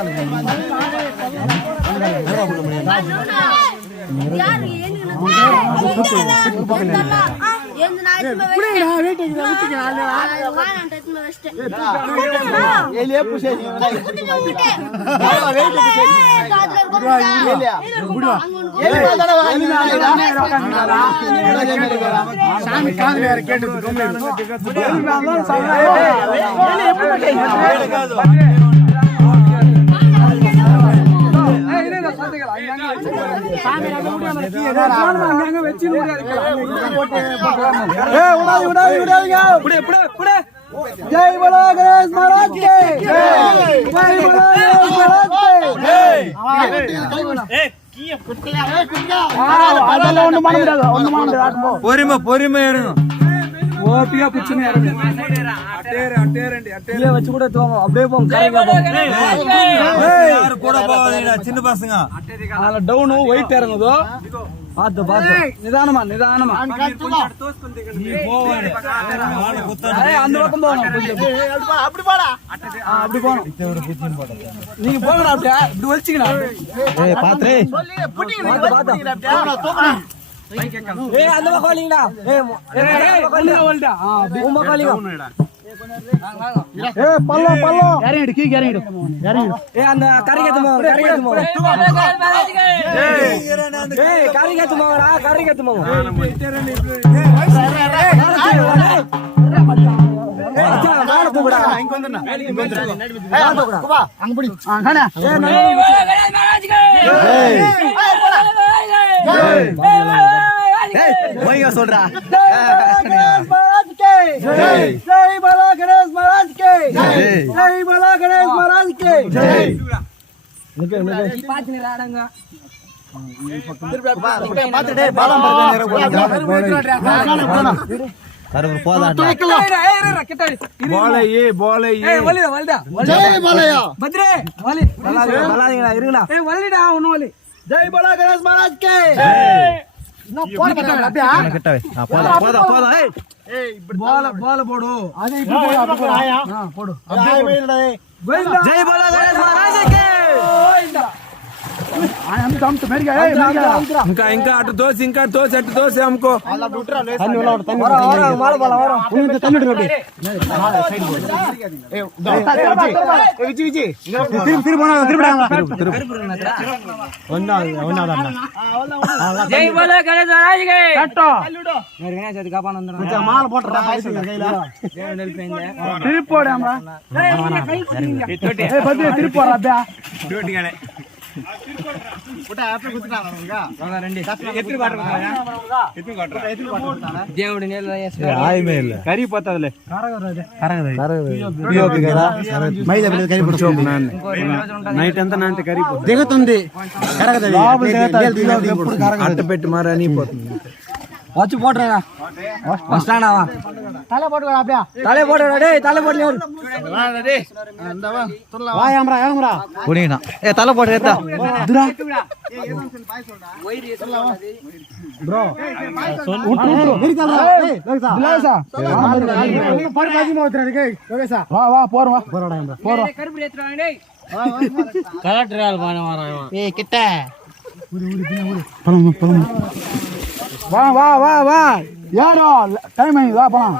जय बोलो गणेश महाराज के जय बोलो गणेश महाराज के பொறுமை பொறுமை ஓட்டியா குச்சினே அட்டேர் வச்சு கூட தோணும் அப்படியே போங்க யாரு கூட போவாதீங்க சின்ன பசங்க அதுல டவுன் வெயிட் இறங்குதோ பாத்து பாத்து நிதானமா நிதானமா நீ போவாரு அந்த பக்கம் போகணும் அப்படி போடா அப்படி போகணும் நீங்க போங்கடா அப்படியே இப்படி வலிச்சிக்கடா ஏய் பாத்ரே ஏய் அந்த பக்கம் வாலிங்கடா ஏய் வாலிடா உங்க வாலிங்க ஏய் பல்லோ பல்லோ இறங்கிடு கீ இறங்கிடு இறங்கிடு ஏய் அந்த கரிகத்து மோ ஏய் கரிகத்து மோடா கரிகத்து மோ இங்க வந்துடா அங்க பிடி காணா ஓய்ங்க சொல்றா जय बोलो गणेश महाराज के जय बोलो गणेश महाराज के जय पांच निराडंगा பாத்துடே பாலம் கரவர் போடாடா போலையே போலையே ஏய் வலிடா வலிடா ஜெய் போலையா பத்ரே வலி பலாதீங்களா இருங்கடா ஏய் வலிடா ஒண்ணு வலி जय बोलो गणेश महाराज के நான் போட கட்டறேன் அப்படியே கிட்டவே போடா போடா போடா ஏய் பால் போடு அது இப்படி போடு அப்படி போடு போடு அப்படியே போடுடா கோவிந்தா ஜெய் போலா கணேஷ் महाराज के கோவிந்தா हम तो मेरी है इनका अट दोस अट दोस है हमको मार बाला तन्नी रोटी फिर बना जय बोलो गणेश महाराज के कट्टो मेरे गणेश जी का पान अंदर माल போடுறா கையில திருப்பி போடுமா ஏய் பத்ரி திருப்பி போறா அப்படியே டோட்டிங்கனே போடா அப்படியே குத்துறாங்க அவங்க ரெண்டு எத்திரி வாட்டர் దేవుడి నీళ్ళ ஆயமே இல்ல கறி பார்த்ததுல పియోకి కదా మైదా బిల్ల కరి పొడుచోకు నైట్ అంతా నాంటి కరి దిగుతుంది కరగదది అట్ట పెట్టి మరి అని పోతుంది వచ్చి పోట్రా వస్తానావా తల పోటురా అబ్బా తల పోటురా డేయ్ తల పోట్లేరు రే అందవా వా యామరా புடினா ஏ தலை போடு ஏத்தா దురా బ్రో ఉట్టు నిరికల్రా ఏయ్ దిలాసా పర్ కాజీ మోత్రా దిగే లోకేసా వా పోరడా యామరా పోరో కరుపు రేత్రాండి కలెక్టర్ రాల్ బానే మారా ఏ కిట్ట పొలం వా యారో టైం అయింది వా పొలం